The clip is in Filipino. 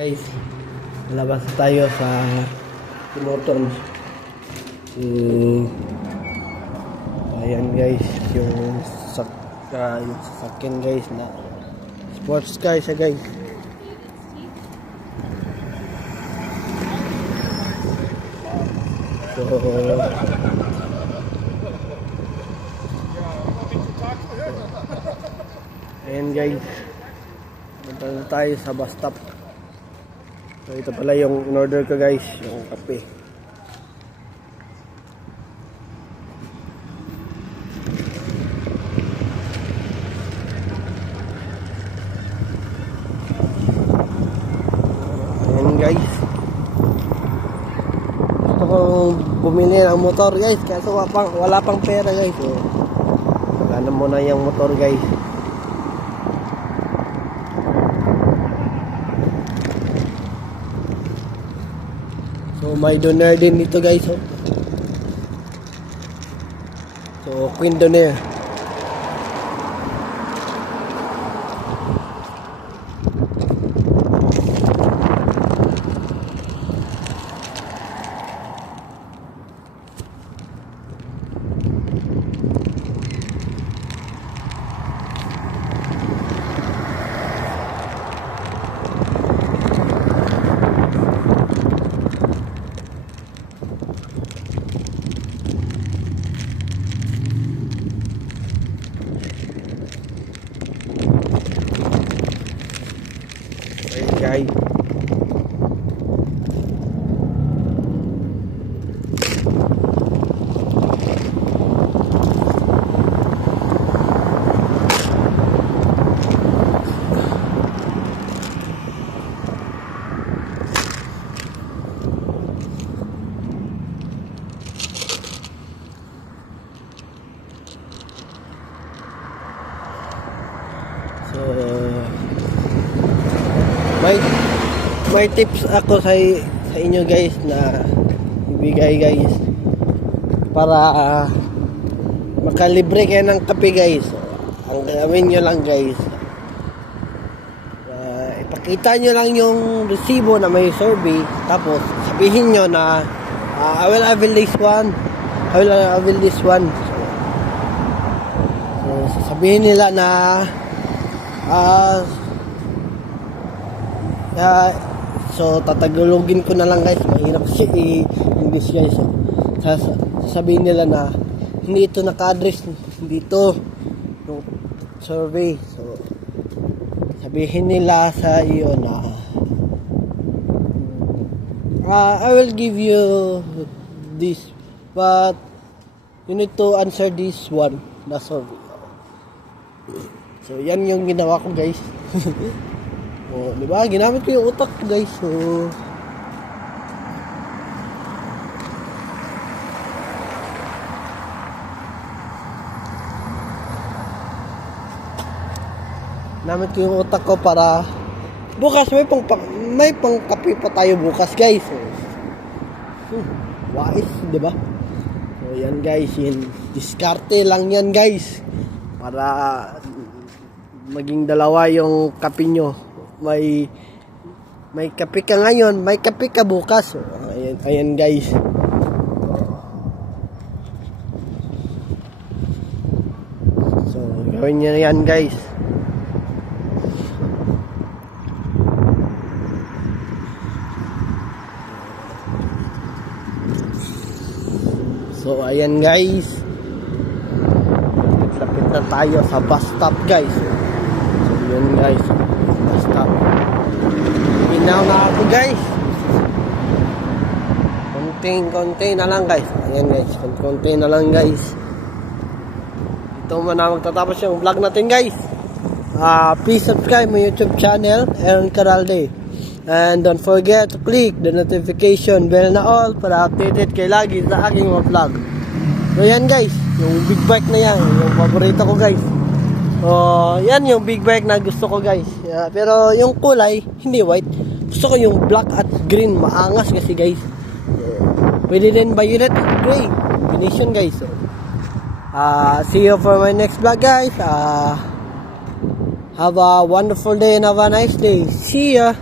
Guys, labas tayo sa Timoton. Ayan guys, yung sasakyan guys na sports car siya guys. So ayan guys, punta na tayo sa bus stop. So ito pala yung in-order ko guys, yung kape. Ayan guys, gusto kong bumili ng motor guys, kaso wala pang pera guys. So wala na muna yung motor guys. So may doner din dito guys. So Queen Doner. Guys, so may tips ako sa inyo guys na ibigay guys para makalibre kayo ng kape guys. Ang gawin nyo lang guys, ipakita nyo lang yung resibo na may survey, tapos sabihin nyo na I will avail this one. So sasabihin nila na so tatagulogin ko na lang guys, mahirap kasi i-English guys. Sasabihin nila na hindi ito naka-address dito yung survey. So sabihin nila sa iyo na I will give you this, but you need to answer this one na survey. So yan yung ginawa ko guys. Oh, di ba? Ginamit ko yung utak guys. So ginamit ko yung utak ko para bukas may pangkape pa tayo bukas guys. So, wise, di ba? So yan guys, yan diskarte lang yan guys para maging dalawa yung kape nyo. May kape ka ngayon, may kape ka bukas. So, ayan guys. So gawin nyo yan guys. So ayan guys, lapit na tayo sa bus stop guys. So yun guys, bus stop. Inaw na ako guys. Konti na lang guys. Ayan guys, konti na lang guys. Ito muna magtatapos yung vlog natin guys. Please subscribe my YouTube channel, Aaron Caralde. And don't forget to click the notification bell na all para updated kayo lagi sa aking mga vlog. So yan guys, yung big bike na yan, yung paborito ko guys. Yan yung big bike na gusto ko guys. Pero yung kulay, hindi white. Gusto ko yung black at green, maangas kasi guys. Pwede din violet at gray combination guys. See you for my next vlog guys. Have a wonderful day and have a nice day. See ya.